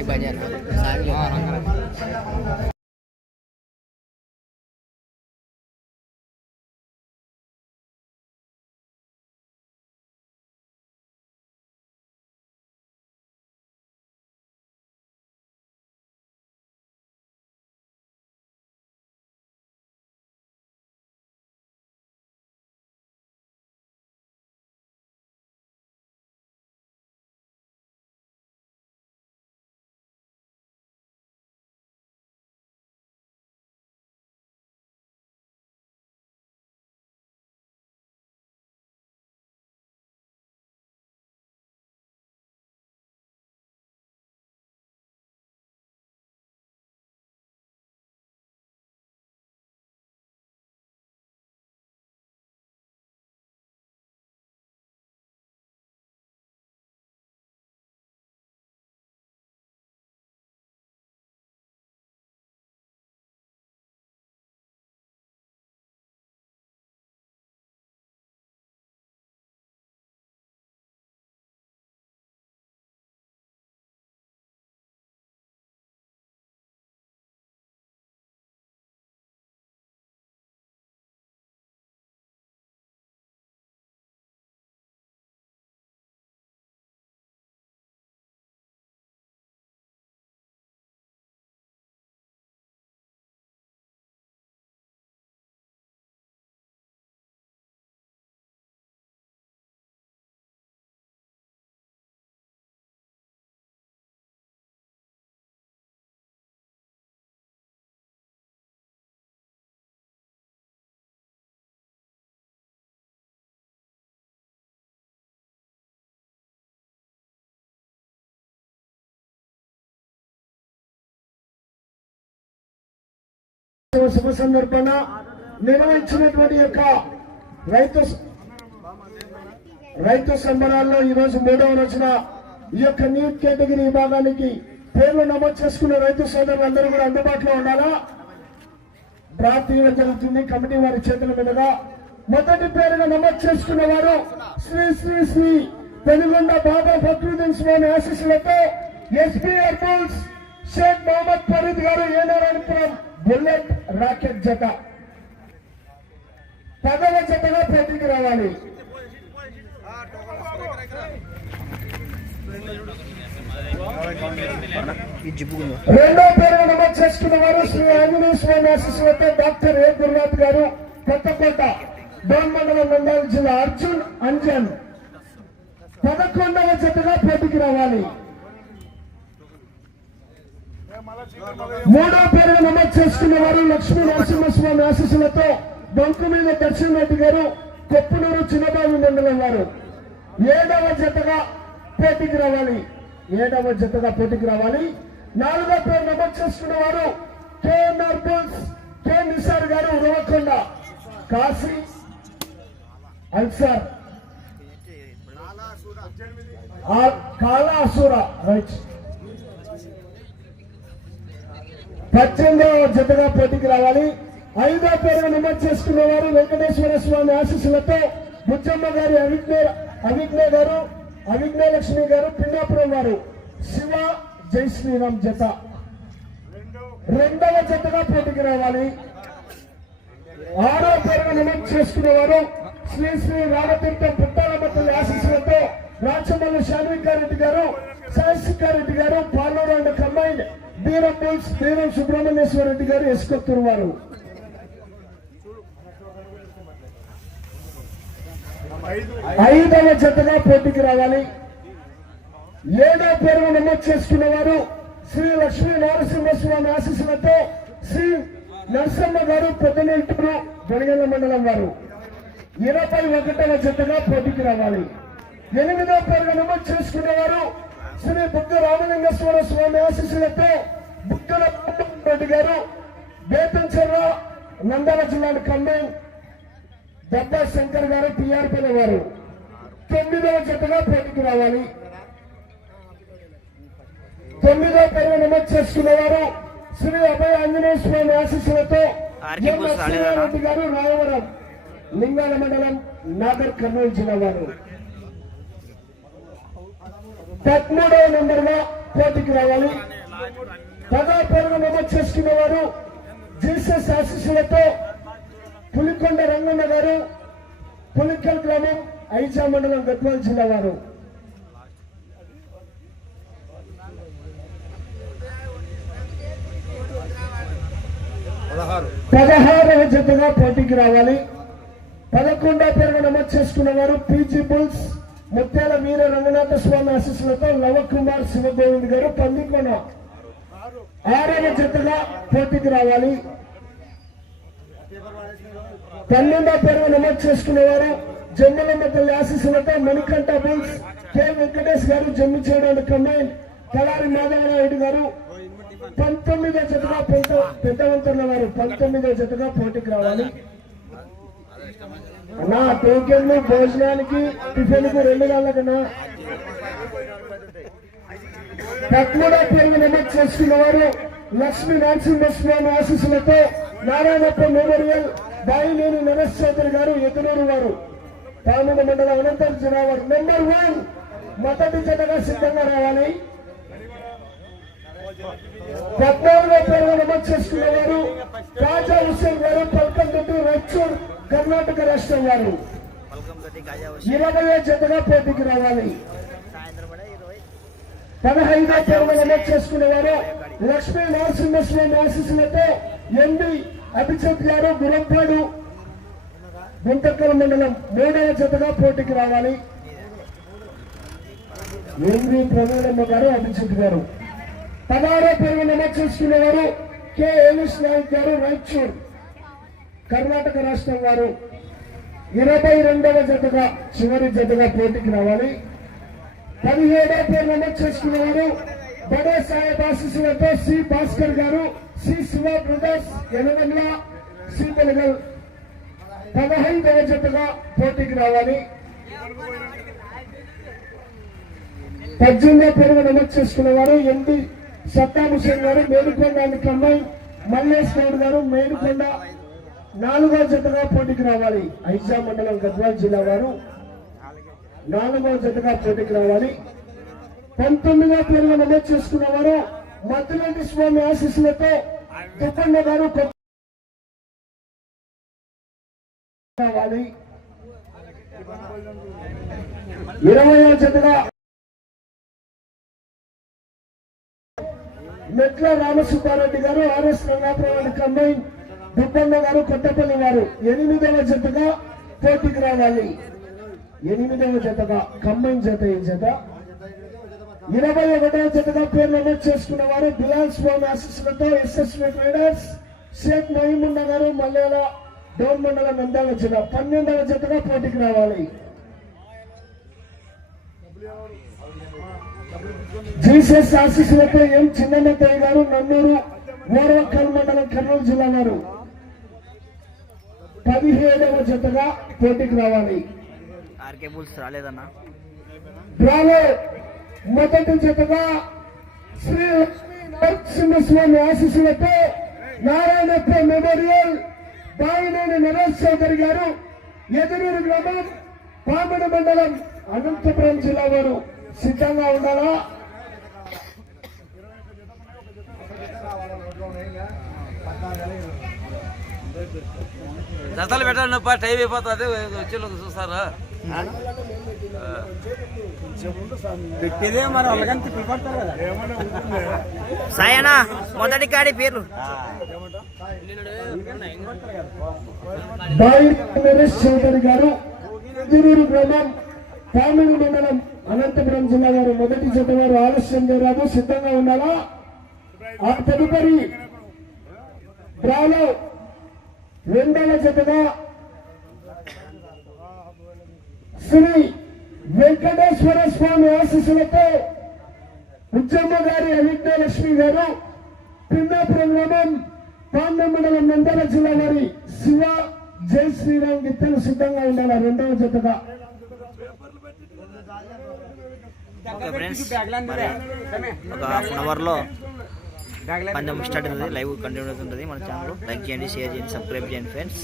May banyan. Saan yun? Oo, oh, శుభ సందర్భాన నిర్వహించినటువంటి యొక్క రైతు రైతు సంబరాల్లో ఈ రోజు మూడవ రోజున ఈ యొక్క నీట్ కేటగిరీ విభాగానికి పేర్లు నమోదు చేసుకున్న రైతు సోదరులందరూ కూడా అందుబాటులో ఉండాలా? డ్రా తీయడం జరుగుతుంది. కమిటీ వారి చేతుల మీదుగా మొదటి పేరుగా నమోదు చేసుకున్న వారు శ్రీ శ్రీ శ్రీ పెనుగొండ బాబా ఫక్రుద్దీన్ స్వామి ఆశీస్సులతో SP airports Sheikh Mohammed Farid garu A bullet rocket జత. పదవ జతగా పోటీకి రావాలి. రెండో పేరు నమోదు చేసుకున్న వారు శ్రీ ఆంజనేయ స్వామి ఆశీస్సులతో డాక్టర్ ఏ. గురునాథ్ గారు కొత్తకోట బ్రహ్మండలం మండలం జిల్లా అర్జున్ అంజన్. పదకొండవ జతగా పోటీకి రావాలి. మూడో పేరు నమోదు చేసుకున్న వారు లక్ష్మీ నరసింహస్వామి ఆశీస్సులతో బంకు మీద దర్శన్ రెడ్డి గారు కొప్పునూరు చిన్నబాబు మండలం వారు. ఏడవ జతగా పోటీకి రావాలి. ఏడవ జతగా పోటీకి రావాలి. నాలుగో పేరు నమోదు చేసుకున్న వారు కేఎన్ఆర్ బుల్స్ కె నిసార్ గారు ఉరవకొండ. కాశీ అన్సార్ ఆ- కాలాసుర రైట్. పద్దెనిమిదవ జతగా పోటీకి రావాలి. ఐదో పేరు నమోదు చేసుకున్న వారు వెంకటేశ్వర స్వామి ఆశీస్సులతో బుజ్జమ్మ గారి అవిజ్ఞ అవిజ్ఞ గారు అవిజ్ఞలక్ష్మి గారు పిండాపురం వారు. శివ జై శ్రీరామ్ జత. రెండవ జతగా పోటీకి రావాలి. ఆరో పేరుగా నమోదు చేసుకున్న వారు శ్రీ శ్రీ రామతీర్థం పుట్టాలమ్మ తల్లి ఆశీస్సులతో Rachamalli Sanvikareddy garu Saisikareddy garu Paluru and combined Beeram bulls Beeram Subrahmanyeswara Reddy garu Eskothuru వారు. ఐదవ జతగా పోటీకి రావాలి. ఏడో పేరు నమోదు చేసుకున్న వారు శ్రీ లక్ష్మీ నరసింహస్వామి ఆశీస్సులతో శ్రీ నరసింహ గారు పెద్దనెల్టూరు జనగల మండలం వారు. ఇరవై ఒకటవ జతగా పోటీకి రావాలి. ఎనిమిదో పేరు నమోదు చేసుకున్న వారు శ్రీ బుద్ధ రామలింగేశ్వర స్వామి ఆశీస్సులతో బుద్ధల రెడ్డి గారు బేతంచెర్ర నంద్యాల జిల్లాను కంబైన్ దబ్బా శంకర్ గారు టీఆర్పీల వారు. తొమ్మిదవ జతగా పోటీకి రావాలి. తొమ్మిదో పేరు నమోదు చేసుకున్న వారు శ్రీ అభయ ఆంజనేయ స్వామి ఆశీస్సులతో? రెడ్డి గారు రాయవరం లింగాల మండలం నాగర్ కర్నూలు జిల్లా వారు. పదమూడవ నెంబర్లో పోటీకి రావాలి. పదో పేరును నమోదు చేసుకున్న వారు జీసస్ ఆశీస్సులతో పులికొండ రంగన్న గారు పులికల్ గ్రామం ఐజా మండలం గద్వాల్ జిల్లా వారు. పదహారవ జతగా పోటీకి రావాలి. పదకొండో పేరును నమోదు చేసుకున్న వారు పీజీ బుల్స్ ముత్యాల వీర రంగనాథ స్వామి ఆశీస్సులతో లవకుమార్ శివగోవింద్ గారు పందికొన ఆరవ జతగా పోటీకి రావాలి. పన్నెండో పేరు నమోదు చేసుకునే వారు జమ్ములమ్మ తల్లి ఆశీస్సులతో మణికంఠ బుల్స్ కె. వెంకటేష్ గారు జమ్మి చేయడానికి కంబైన్ తలారి మాధవరాయుడు గారు పంతొమ్మిదో జతగా పెద్ద పెద్దవంతున్న వారు పంతొమ్మిదో జతగా పోటీకి రావాలి. నా టోకెన్లు భోజనానికి టిఫిన్కు రెండు నెలలకన్నా. తక్కువ పేరు నమోదు చేసుకున్న వారు లక్ష్మీ నరసింహస్వామి ఆశీస్సులతో నారాయణప్ప మెమోరియల్ బాయినేని నరేష్ చౌదరి గారు ఎదురూరు వారు. పాముల మండలం అనంతరం జిల్లా వారు నెంబర్ వన్ మొదటి జతగా సిద్ధంగా రావాలి. పద్నాలుగో పేరు నమోదు చేసుకున్న వారు రాజా హుస్సేన్ గారు పల్కంతు రచ్చూర్ కర్ణాటక రాష్ట్రం వారు. ఇరవై జతగా పోటీకి రావాలి. పదహైదో పేరు నమోదు చేసుకునేవారు లక్ష్మీ నరసింహస్వామి ఆశీస్సులతో ఎండి అభిజిత్ గారు గురంపాడు గుంటకల్ మండలం మూడవ జతగా పోటీకి రావాలి. ఎండి ప్రవీణమ్మ గారు అభిజిత్ గారు. పదహారో పేరు నమోదు చేసుకునేవారు కె. ఏమిష్ నాయక్ గారు రాయచూర్. కర్ణాటక రాష్ట్రం వారు ఇరవై రెండవ జతగా చివరి జతగా పోటీకి రావాలి. పదిహేడో పేరు నమోదు చేసుకున్న వారు బడే సాహెబ్ ఆశీస్సులతో C Bhaskar garu C Siva brothers Enavalla C పదహైదవ జతగా పోటీకి రావాలి. పద్దెనిమిదో పేరు నమోదు చేసుకున్న వారు ఎండి సత్తాం హుసేన్ గారు మేలుకొండ అండ్ కమ్మాయి మల్లేష్ గౌడ్ గారు మేలుకొండ నాలుగో జతగా పోటీకి రావాలి. ఐజా మండలం గద్వాల్ జిల్లా వారు. నాలుగో జతగా పోటీకి రావాలి. పంతొమ్మిదో పేరుగా నమోదు చేసుకున్న వారు మద్దులంటి స్వామి ఆశీస్సులతో తుప్పన్న గారు రావాలి. ఇరవయో జతగా మెట్ల రామసుబ్బారెడ్డి గారు ఆర్ఎస్ రంగాపురం కంబైన్ దుబ్బన్న గారు కొత్తపల్లి గారు ఎనిమిదవ జతగా పోటీకి రావాలి. ఎనిమిదవ జతగా కంబైన్ జత ఈ జత. ఇరవై ఒకటవ జతగా పేరు నమోదు చేసుకున్న వారు బిలాల్ స్వామి ఆశీస్సులతో ఎస్ఎస్వి ట్రేడర్స్ షేక్ మహిమున్న గారు మల్లెల డోన్ మండలం నంద్యాల జిల్లా పన్నెండవ జతగా పోటీకి రావాలి. జీసస్ ఆశీస్సులతో ఎం చిన్నమత్తయ్య గారు నన్నూరు ఓరవక్కల్ మండలం కర్నూలు జిల్లా వారు. పదిహేడవ జతగా పోటీకి రావాలి. ఆర్కే బుల్స్ రాలేదన్నా. డ్రాలో మొదటి జతగా శ్రీ లక్ష్మీ నరసింహస్వామి ఆశీస్సులతో నారాయణప్ప మెమోరియల్ బావినేని నరేష్ చౌదరి గారు ఎదురూరు గ్రామం పామన మండలం అనంతపురం జిల్లా వారు సిద్ధంగా ఉండాలా? జతలు పెట్టండి నొప్ప టైం అయిపోతుంది. వచ్చి చూస్తారా? సాయనా మొదటి కాడి పేర్లు. చౌదరి గారు ఎదురూరు గ్రామం మండలం అనంతపురం జిల్లా వారు మొదటి జత వారు ఆలస్యం చేయరాదు సిద్ధంగా ఉండాలా? ఆ తదుపరి డ్రాలో రెండవ జతగా శ్రీ వెంకటేశ్వర స్వామి ఆశీస్సులతో ఉజ్జమ్మ గారి అవిజ్ఞలక్ష్మి గారు పిన్నాపురం గ్రామం పాండ్య మండలం నందల జిల్లా వారి శివ జై శ్రీరామ్ గిత్తలు సిద్ధంగా ఉండాలి. రెండవ జతగా. ఒక హాఫ్ అన్ అవర్లో పందెం స్టార్ట్ అవుతుంది లైవ్ కంటిన్యూ అవుతుంటుంది మన ఛానల్ లైక్ చేయండి షేర్ చేయండి సబ్స్క్రైబ్ చేయండి ఫ్రెండ్స్